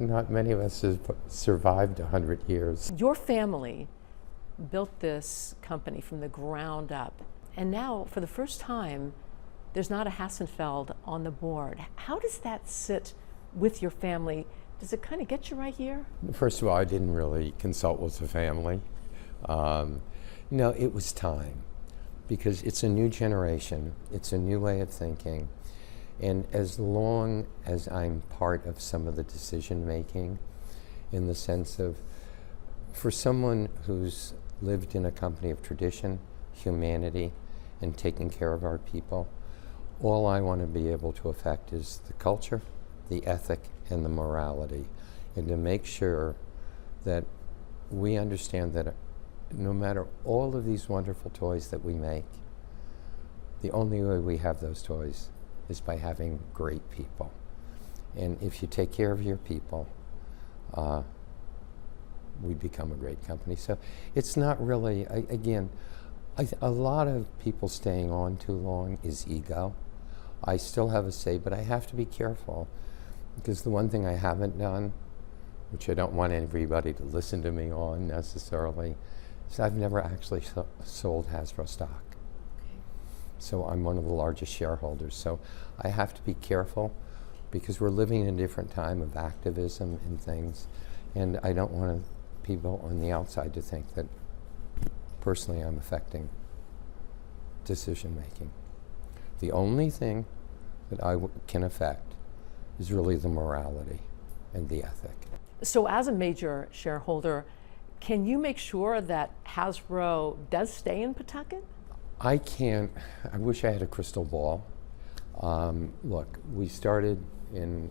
not many of us have survived 100 years. Your family built this company from the ground up, and now, for the first time, there's not a Hassenfeld on the board. How does that sit with your family? Does it kind of get you right here? First of all, I didn't really consult with the family. No, it was time, because it's a new generation, it's a new way of thinking, and as long as I'm part of some of the decision making, in the sense of, for someone who's lived in a company of tradition, humanity, and taking care of our people, all I want to be able to affect is the culture, the ethic, and the morality, and to make sure that we understand that no matter all of these wonderful toys that we make, the only way we have those toys is by having great people. And if you take care of your people, we become a great company. So it's not really, a lot of people staying on too long is ego. I still have a say, but I have to be careful, because the one thing I haven't done, which I don't want everybody to listen to me on necessarily, is I've never actually sold Hasbro stock. Okay. So I'm one of the largest shareholders. So I have to be careful, because we're living in a different time of activism and things, and I don't want people on the outside to think that personally I'm affecting decision making. The only thing that I can affect is really the morality and the ethic. So as a major shareholder, can you make sure that Hasbro does stay in Pawtucket? I can't. I wish I had a crystal ball. Look, we started in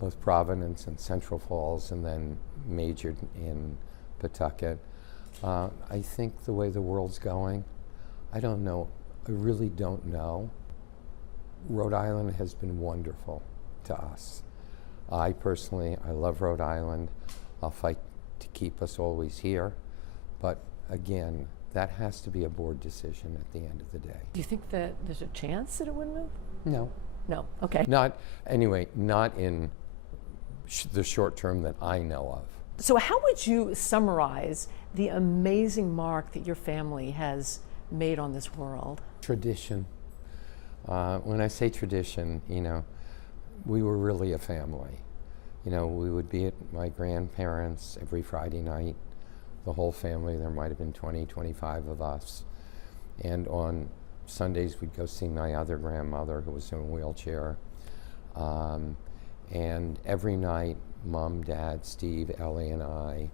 both Providence and Central Falls, and then majored in Pawtucket. I think the way the world's going, I don't know. I really don't know. Rhode Island has been wonderful to us. I personally love Rhode Island. I'll fight to keep us always here. But again, that has to be a board decision at the end of the day. Do you think that there's a chance that it would move? No. No, okay. Not in the short term that I know of. So how would you summarize the amazing mark that your family has made on this world? Tradition. When I say tradition, we were really a family. We would be at my grandparents' every Friday night, the whole family. There might have been 20, 25 of us. And on Sundays, we'd go see my other grandmother, who was in a wheelchair. And every night, Mom, Dad, Steve, Ellie, and I,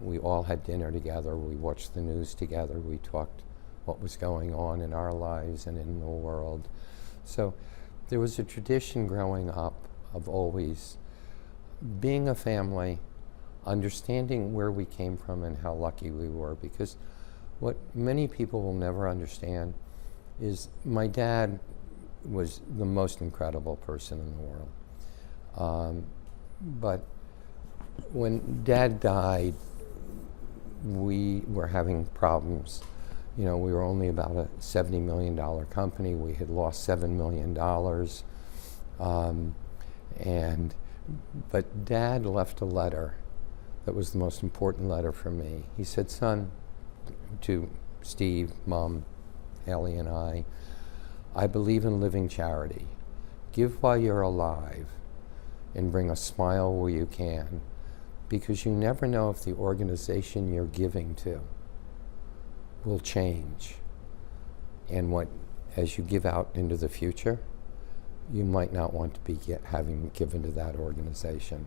we all had dinner together. We watched the news together. We talked what was going on in our lives and in the world. So there was a tradition growing up of always being a family, understanding where we came from and how lucky we were, because what many people will never understand is my dad was the most incredible person in the world. But when Dad died, we were having problems. We were only about a $70 million company. We had lost $7 million. But Dad left a letter that was the most important letter for me. He said, "Son," to Steve, Mom, Ellie, and I believe in living charity. Give while you're alive and bring a smile where you can, because you never know if the organization you're giving to will change. And as you give out into the future, you might not want to be having given to that organization.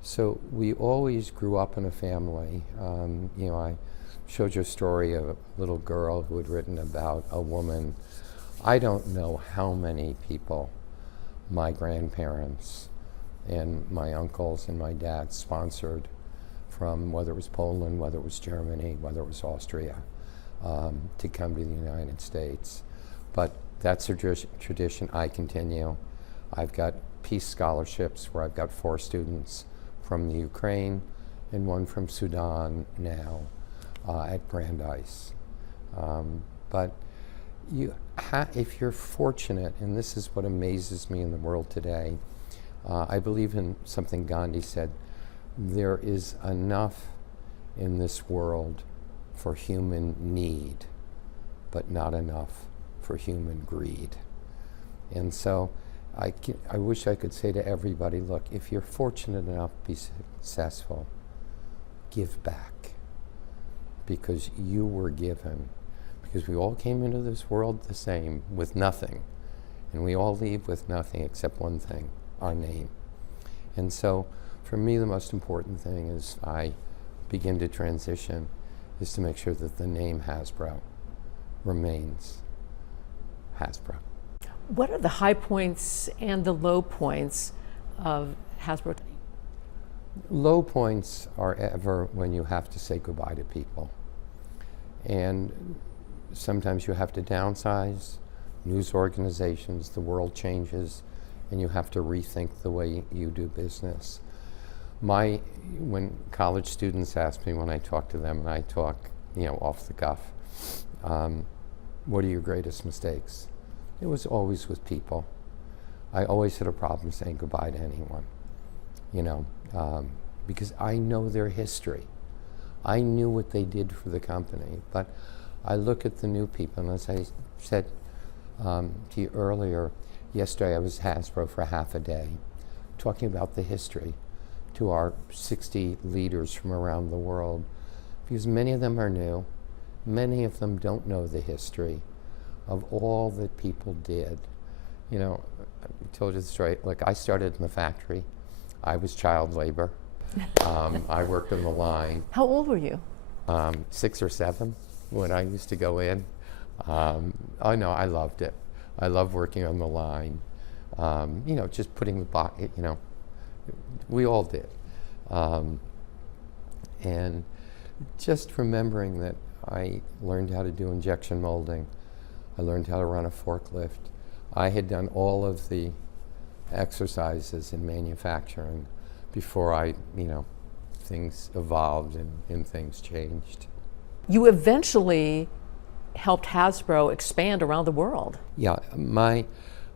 So we always grew up in a family. I showed you a story of a little girl who had written about a woman. I don't know how many people my grandparents and my uncles and my dad sponsored, from whether it was Poland, whether it was Germany, whether it was Austria, to come to the United States. But that's a tradition I continue. I've got peace scholarships where I've got 4 students from the Ukraine and 1 from Sudan now at Brandeis. But if you're fortunate, and this is what amazes me in the world today, I believe in something Gandhi said, there is enough in this world for human need, but not enough for human greed. And so I wish I could say to everybody, look, if you're fortunate enough to be successful, give back, because you were given. Because we all came into this world the same, with nothing. And we all leave with nothing except one thing, our name. And so for me, the most important thing as I begin to transition is to make sure that the name Hasbro remains Hasbro. What are the high points and the low points of Hasbro? Low points are ever when you have to say goodbye to people. And sometimes you have to downsize, news organizations, the world changes, and you have to rethink the way you do business. When college students ask me, when I talk to them, and I talk, off the cuff, what are your greatest mistakes? It was always with people. I always had a problem saying goodbye to anyone, because I know their history. I knew what they did for the company, but I look at the new people, and as I said to you earlier, yesterday I was Hasbro for half a day, talking about the history to our 60 leaders from around the world, because many of them are new, many of them don't know the history of all that people did. I told you the story, like I started in the factory, I was child labor, I worked on the line. How old were you? 6 or 7 when I used to go in. Oh no, I loved it. I loved working on the line. Just putting the box, we all did. And just remembering that I learned how to do injection molding. I learned how to run a forklift. I had done all of the exercises in manufacturing before things evolved and things changed. You eventually helped Hasbro expand around the world. Yeah,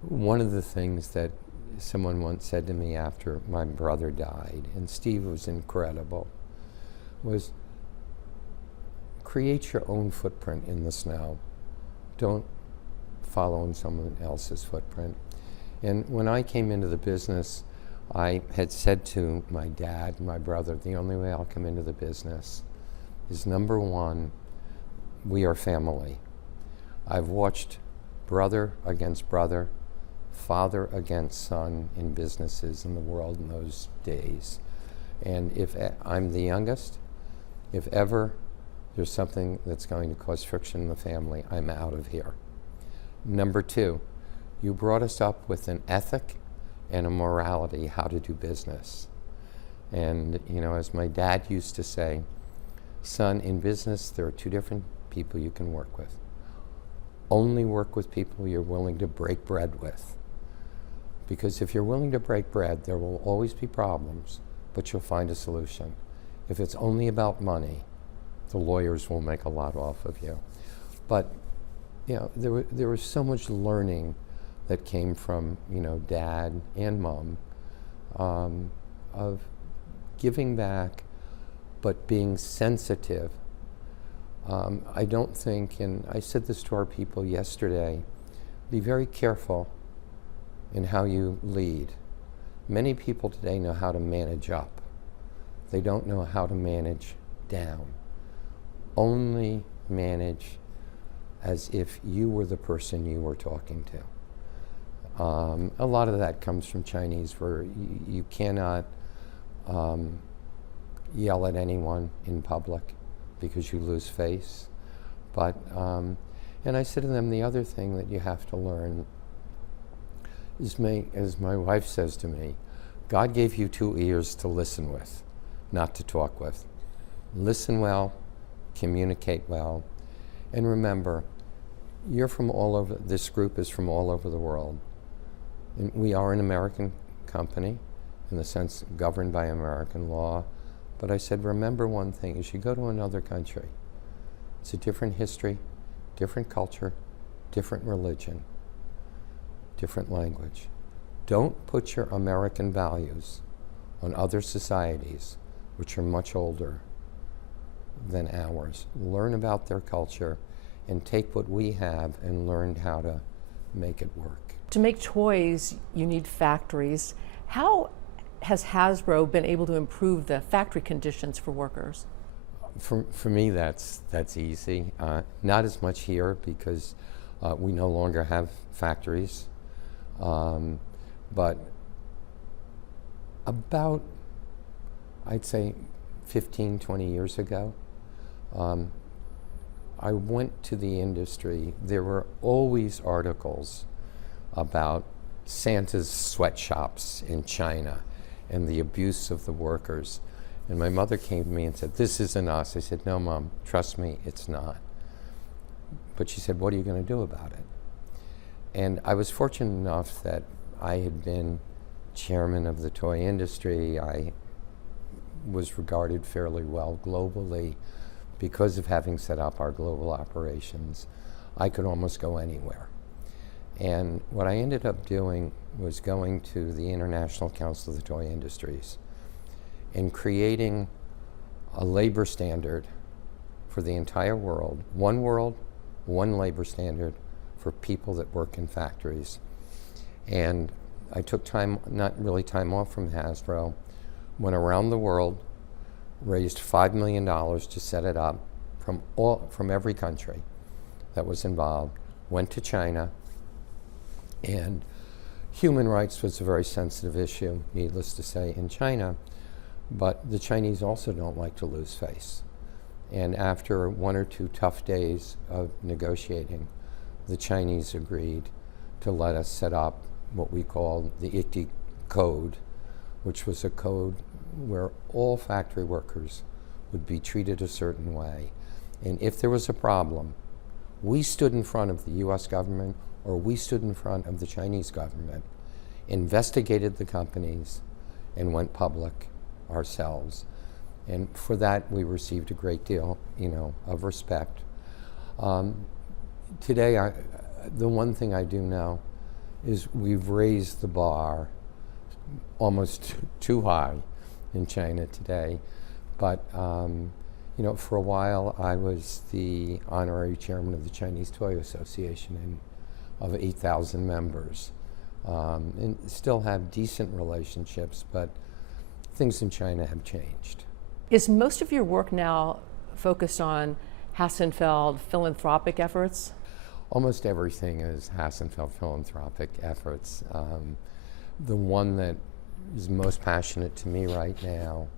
one of the things that someone once said to me after my brother died, and Steve was incredible, was create your own footprint in the snow. Don't follow in someone else's footprint. And when I came into the business, I had said to my dad and my brother, the only way I'll come into the business is, number one, we are family. I've watched brother against brother, father against son in businesses in the world in those days. And if I'm the youngest, if ever there's something that's going to cause friction in the family, I'm out of here. Number two, you brought us up with an ethic and a morality, how to do business. And, as my dad used to say, son, in business, there are 2 different people you can work with. Only work with people you're willing to break bread with. Because if you're willing to break bread, there will always be problems, but you'll find a solution. If it's only about money, the lawyers will make a lot off of you. But, there was so much learning that came from, dad and mom, of giving back, but being sensitive. I don't think, and I said this to our people yesterday, be very careful in how you lead. Many people today know how to manage up. They don't know how to manage down. Only manage as if you were the person you were talking to. A lot of that comes from Chinese, where you cannot yell at anyone in public because you lose face. But, and I said to them, the other thing that you have to learn is, as my wife says to me, God gave you 2 ears to listen with, not to talk with. Listen well, communicate well, and remember, you're from all over, this group is from all over the world. And we are an American company, in the sense governed by American law. But I said, remember one thing, as you go to another country, it's a different history, different culture, different religion, different language. Don't put your American values on other societies, which are much older than ours. Learn about their culture and take what we have and learn how to make it work. To make toys, you need factories. How has Hasbro been able to improve the factory conditions for workers? For me, that's easy. Not as much here because we no longer have factories. But about, I'd say, 15, 20 years ago, I went to the industry. There were always articles about Santa's sweatshops in China and the abuse of the workers. And my mother came to me and said, "This isn't us." I said, "No, Mom, trust me, it's not." But she said, "What are you going to do about it?" And I was fortunate enough that I had been chairman of the toy industry. I was regarded fairly well globally because of having set up our global operations. I could almost go anywhere. And what I ended up doing was going to the International Council of the Toy Industries and creating a labor standard for the entire world, one labor standard for people that work in factories. And I took time, not really time off from Hasbro, went around the world, raised $5 million to set it up from every country that was involved, went to China, and human rights was a very sensitive issue, needless to say, in China, but the Chinese also don't like to lose face. And after 1 or 2 tough days of negotiating, the Chinese agreed to let us set up what we called the ICTY Code, which was a code where all factory workers would be treated a certain way. And if there was a problem, we stood in front of the US government or we stood in front of the Chinese government, investigated the companies, and went public ourselves. And for that, we received a great deal, of respect. Today, the one thing I do know is we've raised the bar almost too high in China today. But, for a while, I was the honorary chairman of the Chinese Toy Association of 8,000 members. And still have decent relationships, but things in China have changed. Is most of your work now focused on Hassenfeld philanthropic efforts? Almost everything is Hassenfeld philanthropic efforts. The one that is most passionate to me right now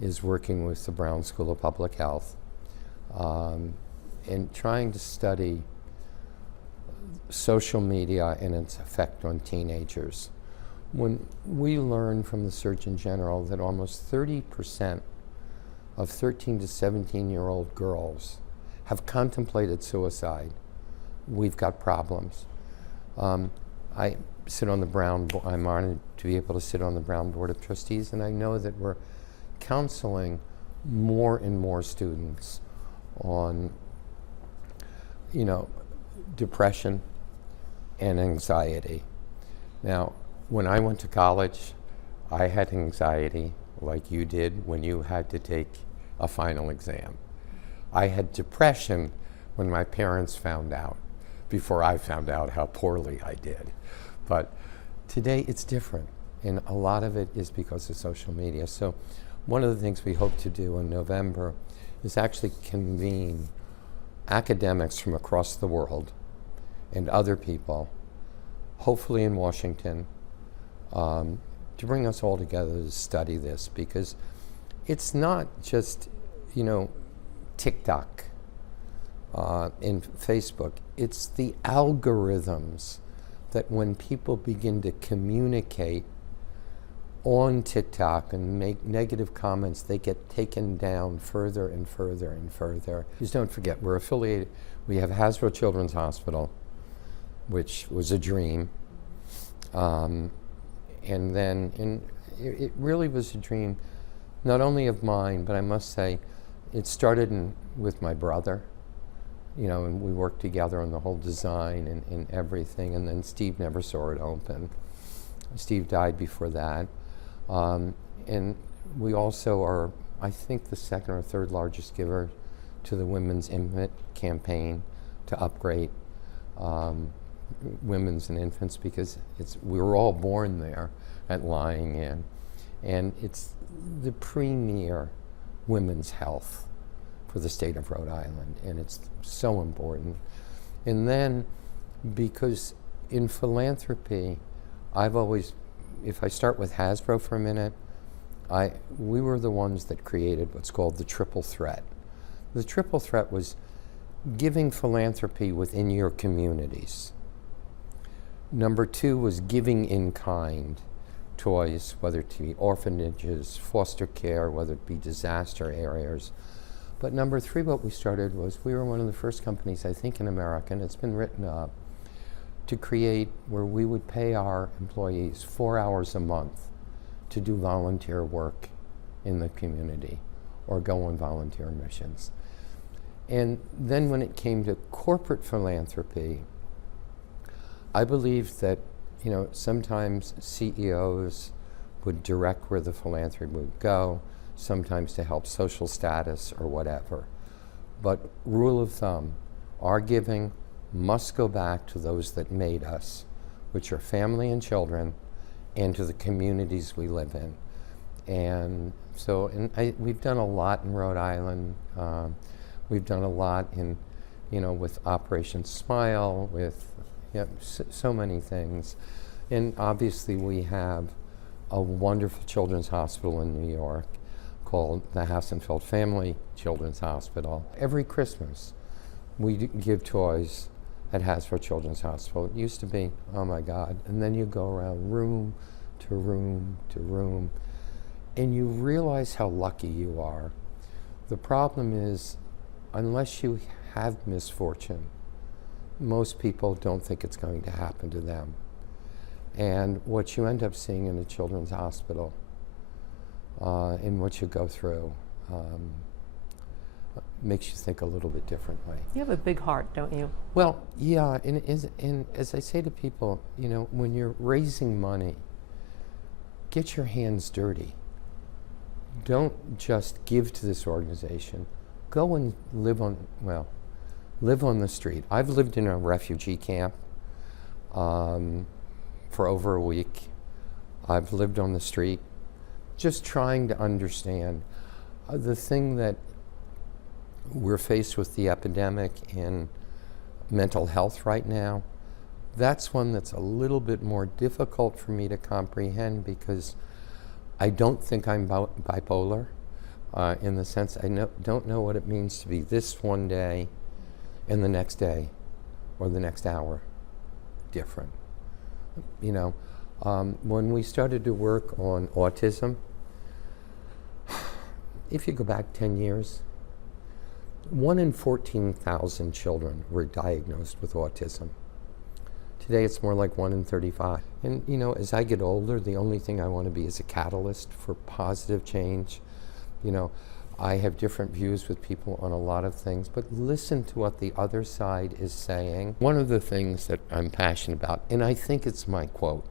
is working with the Brown School of Public Health and trying to study social media and its effect on teenagers. When we learn from the Surgeon General that almost 30% of 13 to 17-year-old girls have contemplated suicide, we've got problems. I sit on the Brown, I'm honored to be able to sit on the Brown Board of Trustees, and I know that we're counseling more and more students on, depression and anxiety. Now, when I went to college, I had anxiety like you did when you had to take a final exam. I had depression when my parents found out, before I found out how poorly I did. But today it's different, and a lot of it is because of social media. So one of the things we hope to do in November is actually convene academics from across the world and other people, hopefully in Washington, to bring us all together to study this, because it's not just, TikTok and Facebook. It's the algorithms that when people begin to communicate on TikTok and make negative comments, they get taken down further and further and further. Just don't forget, we're affiliated. We have Hasbro Children's Hospital, which was a dream. And it really was a dream, not only of mine, but I must say, it started with my brother, and we worked together on the whole design and everything, and then Steve never saw it open. Steve died before that. And we also are, I think, the second or third largest giver to the Women's Infant Campaign to upgrade women's and infants, because we were all born there at Lying In. And it's the premier women's health for the state of Rhode Island, and it's so important. And then, because in philanthropy, I've always, if I start with Hasbro for a minute, we were the ones that created what's called the triple threat. The triple threat was giving philanthropy within your communities. Number two was giving in kind, toys, whether it be orphanages, foster care, whether it be disaster areas. But number three, what we started was, we were one of the first companies, I think, in America, and it's been written up, to create where we would pay our employees 4 hours a month to do volunteer work in the community or go on volunteer missions. And then when it came to corporate philanthropy, I believed that, you know, sometimes CEOs would direct where the philanthropy would go, sometimes to help social status or whatever. But rule of thumb, our giving must go back to those that made us, which are family and children, and to the communities we live in. And so, we've done a lot in Rhode Island. We've done a lot in, you know, with Operation Smile, with so many things. And obviously we have a wonderful children's hospital in New York called the Hassenfeld Family Children's Hospital. Every Christmas we give toys at Hasbro Children's Hospital. It used to be, oh my God, and then you go around room to room to room, and you realize how lucky you are. The problem is, unless you have misfortune, most people don't think it's going to happen to them. And what you end up seeing in a children's hospital, and what you go through, makes you think a little bit differently. You have a big heart, don't you? Well, yeah, and as I say to people, you know, when you're raising money, get your hands dirty. Don't just give to this organization. Go and live on the street. I've lived in a refugee camp for over a week. I've lived on the street, just trying to understand the thing that we're faced with, the epidemic in mental health right now. That's one that's a little bit more difficult for me to comprehend, because I don't think I'm bipolar, in the sense I don't know what it means to be this one day and the next day or the next hour different. You know, when we started to work on autism, if you go back 10 years, 1 in 14,000 children were diagnosed with autism. Today it's more like 1 in 35. And you know, as I get older, the only thing I want to be is a catalyst for positive change. You know, I have different views with people on a lot of things, but listen to what the other side is saying. One of the things that I'm passionate about, and I think it's my quote.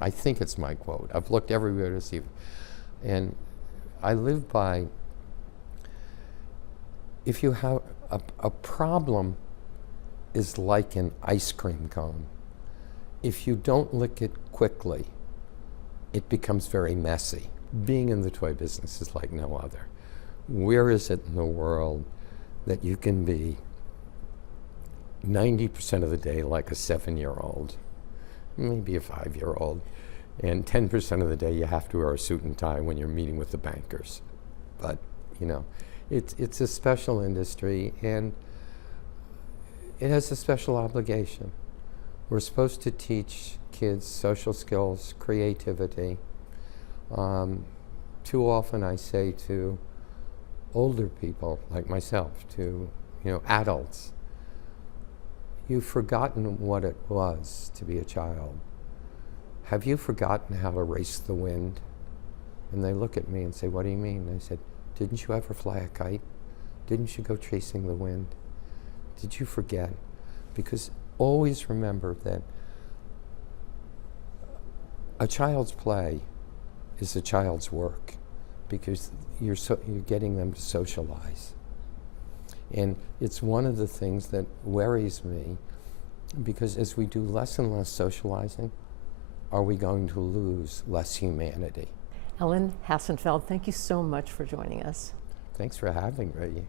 I've looked everywhere to see, and I live by, if you have a problem is like an ice cream cone. If you don't lick it quickly, it becomes very messy. Being in the toy business is like no other. Where is it in the world that you can be 90% of the day like a 7-year-old, maybe a 5-year-old, and 10% of the day you have to wear a suit and tie when you're meeting with the bankers? But, you know, it's a special industry, and it has a special obligation. We're supposed to teach kids social skills, creativity. Too often I say to older people like myself, to adults, you've forgotten what it was to be a child. Have you forgotten how to race the wind? And they look at me and say, what do you mean? And I said, didn't you ever fly a kite? Didn't you go chasing the wind? Did you forget? Because always remember that A child's play is a child's work because you're getting them to socialize. And it's one of the things that worries me, because as we do less and less socializing, are we going to lose less humanity? Alan Hassenfeld, thank you so much for joining us. Thanks for having me.